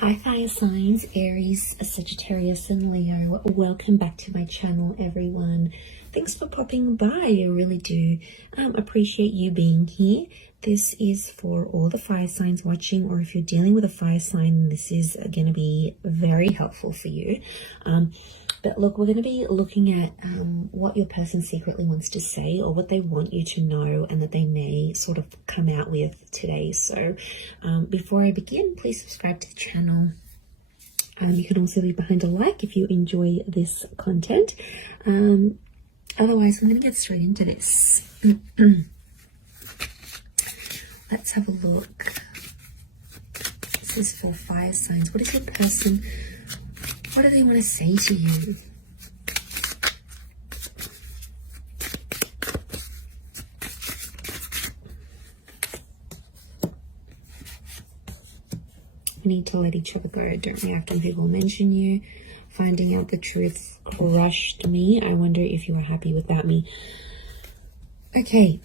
Hi fire signs, Aries, Sagittarius and Leo. Welcome back to my channel, everyone. Thanks for popping by. I really do appreciate you being here. This is for all the fire signs watching, or if you're dealing with a fire sign, this is going to be very helpful for you. But look, we're going to be looking at what your person secretly wants to say, or what they want you to know and that they may sort of come out with today. So before I begin, please subscribe to the channel. You can also leave behind a like if you enjoy this content. Otherwise, I'm going to get straight into this. Let's have a look. This is for fire signs. What is your person? What do they want to say to you? We need to let each other go. Don't react when people mention you. Finding out the truth crushed me. I wonder if you are happy without me. Okay.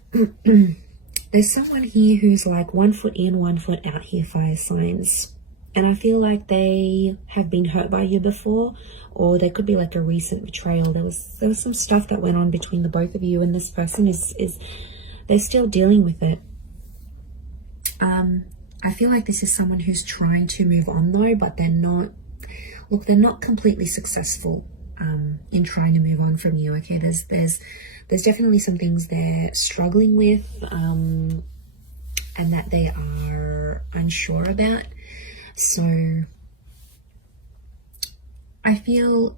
There's someone here who's like 1 foot in, 1 foot out here, fire signs. And I feel like they have been hurt by you before, or there could be like a recent betrayal. There was some stuff that went on between the both of you, and this person is they're still dealing with it. I feel like this is someone who's trying to move on though, but they're not. Look, they're not completely successful in trying to move on from you. Okay, there's definitely some things they're struggling with, and that they are unsure about. So I feel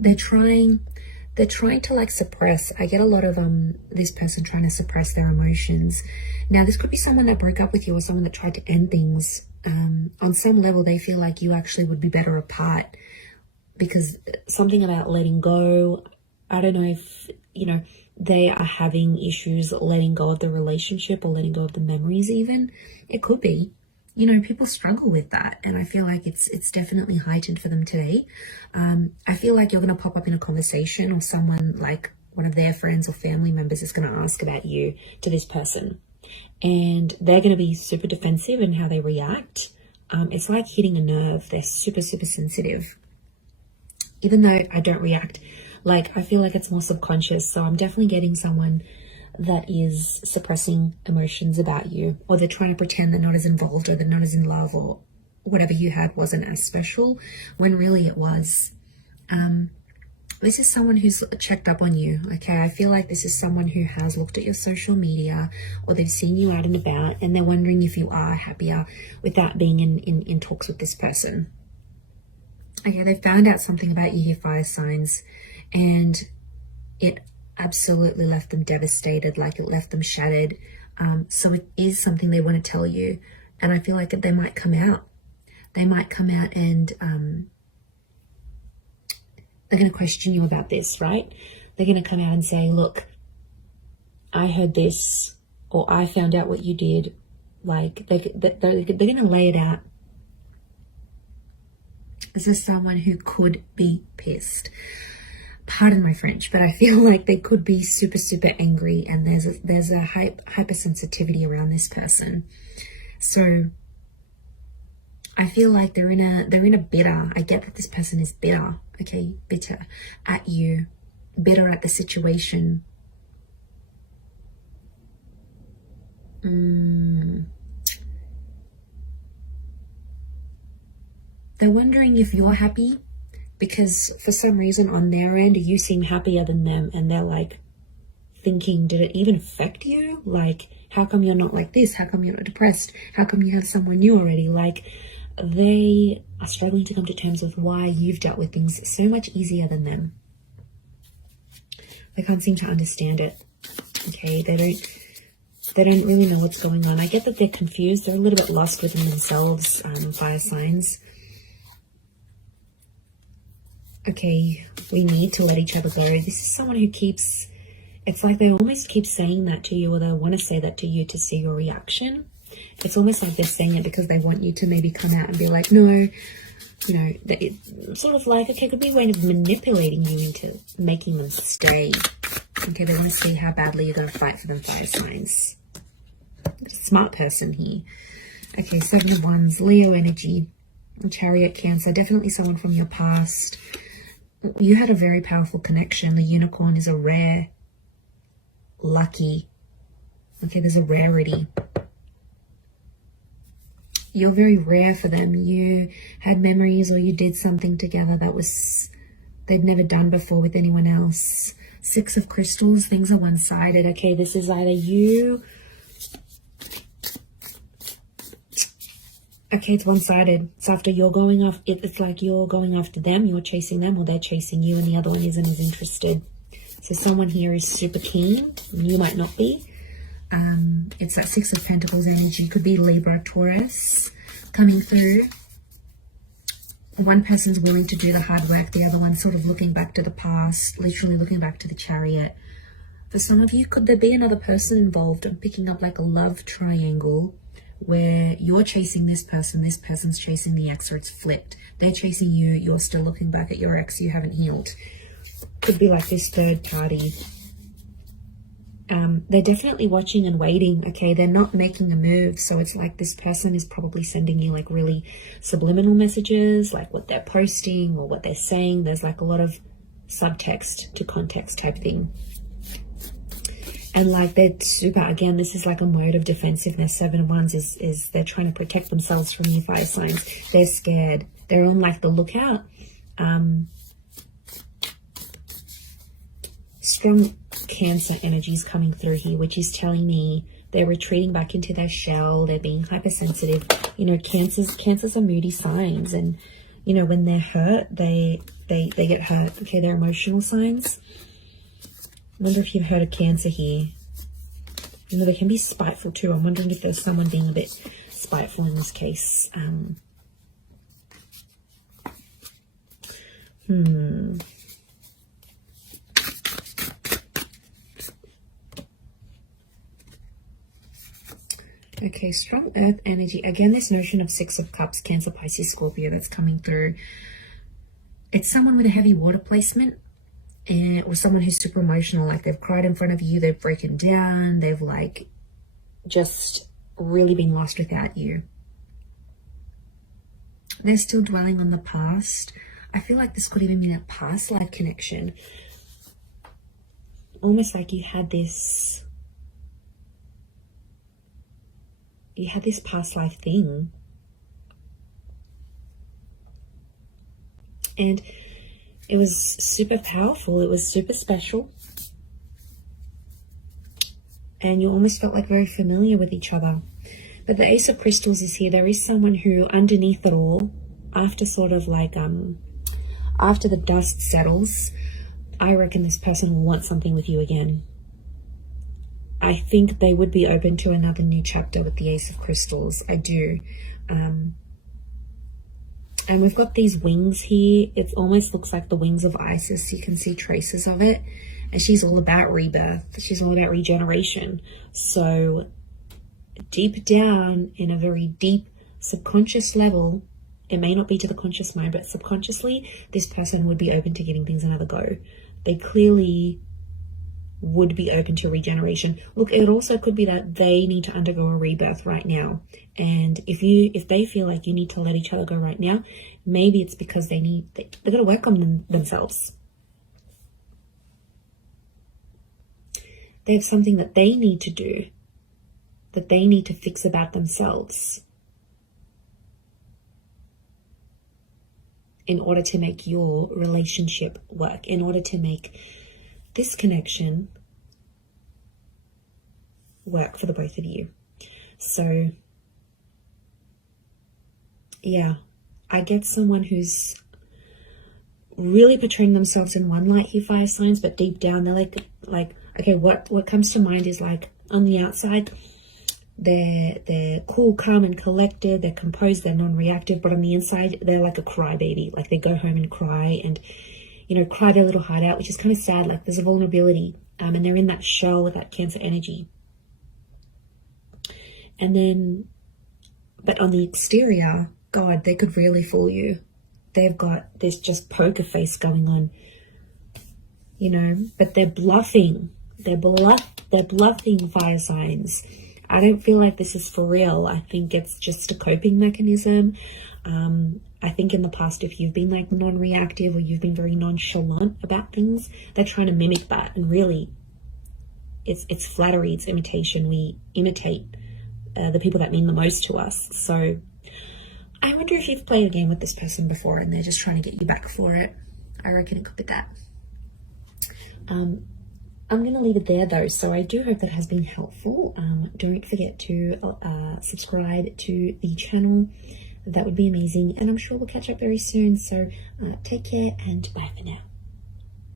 they're trying to like suppress. I get a lot of this person trying to suppress their emotions. Now this could be someone that broke up with you, or someone that tried to end things. On some level they feel like you actually would be better apart, because something about letting go. I don't know if they are having issues letting go of the relationship, or letting go of the memories even. It could be. People struggle with that, and I feel like it's definitely heightened for them today. I feel like you're going to pop up in a conversation, or someone like one of their friends or family members is going to ask about you to this person, and they're going to be super defensive in how they react. It's like hitting a nerve. They're super, super sensitive. Even though I don't react, like I feel like it's more subconscious. So I'm definitely getting someone that is suppressing emotions about you, or they're trying to pretend they're not as involved, or they're not as in love, or whatever you had wasn't as special when really it was. This is someone who's checked up on you. Okay, I feel like this is someone who has looked at your social media, or they've seen you out and about, and they're wondering if you are happier without being in talks with this person. Okay, they found out something about you here, fire signs, and it absolutely left them devastated, like it left them shattered. So it is something they want to tell you, and I feel like they might come out. They might come out and they're going to question you about this, right? They're going to come out and say, look, I heard this, or I found out what you did. Like they're going to lay it out. This is someone who could be pissed. Pardon my French, but I feel like they could be super, super angry, and there's a hypersensitivity around this person. So I feel like they're in a bitter. I get that this person is bitter, okay, bitter at you, bitter at the situation. They're wondering if you're happy, because for some reason on their end you seem happier than them, and they're like thinking, did it even affect you? Like, how come you're not like this? How come you're not depressed? How come you have someone new already? Like, they are struggling to come to terms with why you've dealt with things so much easier than them. They can't seem to understand it. Okay, they don't really know what's going on. I get that they're confused. They're a little bit lost within themselves, fire signs. Okay, we need to let each other go. This is someone who keeps, it's like they almost keep saying that to you, or they want to say that to you to see your reaction. It's almost like they're saying it because they want you to maybe come out and be like, no, it's sort of like, okay, it could be a way of manipulating you into making them stay. Okay, they want to see how badly you're going to fight for them, fire signs. Smart person here. Okay, 7 of Wands, Leo energy. Chariot, Cancer, definitely someone from your past. You had a very powerful connection. The unicorn is a rare, lucky. Okay, there's a rarity. You're very rare for them. You had memories or you did something together that was they'd never done before with anyone else. Six of crystals, things are one-sided. Okay, this is either you. Okay, it's one-sided. It's after you're going off. It's like you're going after them, you're chasing them, or they're chasing you, and the other one isn't as interested. So someone here is super keen, and you might not be. It's that Six of Pentacles energy. Could be Libra, Taurus coming through. One person's willing to do the hard work. The other one's sort of looking back to the past, literally looking back to the Chariot. For some of you, could there be another person involved? I'm picking up like a love triangle where you're chasing this person's chasing the ex, or it's flipped. They're chasing you, you're still looking back at your ex you haven't healed. Could be like this third party. They're definitely watching and waiting, okay? They're not making a move, so it's like this person is probably sending you like really subliminal messages, like what they're posting or what they're saying. There's like a lot of subtext to context type thing. And like they're super, again, this is like a mode of defensiveness. Seven of Wands is they're trying to protect themselves from you fire signs. They're scared. They're on like the lookout. Strong Cancer energies coming through here, which is telling me they're retreating back into their shell. They're being hypersensitive. You know, cancers are moody signs, and you know, when they're hurt, they get hurt. Okay, they're emotional signs. I wonder if you've heard of Cancer here. You know, they can be spiteful too. I'm wondering if there's someone being a bit spiteful in this case. Okay, strong earth energy. Again, this notion of Six of Cups, Cancer, Pisces, Scorpio that's coming through. It's someone with a heavy water placement, or someone who's super emotional, like they've cried in front of you, they've broken down, they've like just really been lost without you. They're still dwelling on the past. I feel like this could even be a past life connection. Almost like you had this past life thing. And it was super powerful. It was super special. And you almost felt like very familiar with each other. But the Ace of Crystals is here. There is someone who, underneath it all, after sort of like, after the dust settles, I reckon this person will want something with you again. I think they would be open to another new chapter with the Ace of Crystals. I do. And we've got these wings here. It almost looks like the wings of Isis. You can see traces of it. And she's all about rebirth. She's all about regeneration. So deep down, in a very deep subconscious level, it may not be to the conscious mind, but subconsciously, this person would be open to giving things another go. They clearly would be open to regeneration. Look, it also could be that they need to undergo a rebirth right now. And if they feel like you need to let each other go right now, maybe it's because they've got to work on themselves. They have something that they need to do, that they need to fix about themselves in order to make your relationship work, in order to make this connection work for the both of you. So yeah, I get someone who's really portraying themselves in one light here, fire signs, but deep down they're like okay, what comes to mind is like, on the outside they're cool, calm and collected, they're composed, they're non-reactive, but on the inside they're like a crybaby. Like they go home and cry and, you know, cry their little heart out, which is kind of sad. Like there's a vulnerability, and they're in that shell with that Cancer energy. And then, but on the exterior, God, they could really fool you. They've got this just poker face going on, you know, but they're bluffing. They're bluffing, fire signs. I don't feel like this is for real. I think it's just a coping mechanism. I think in the past, if you've been like non-reactive or you've been very nonchalant about things, they're trying to mimic that. And really, it's flattery, it's imitation. We imitate the people that mean the most to us. So I wonder if you've played a game with this person before and they're just trying to get you back for it. I reckon it could be that. I'm going to leave it there though. So I do hope that has been helpful. Don't forget to subscribe to the channel. That would be amazing. And I'm sure we'll catch up very soon. So take care and bye for now.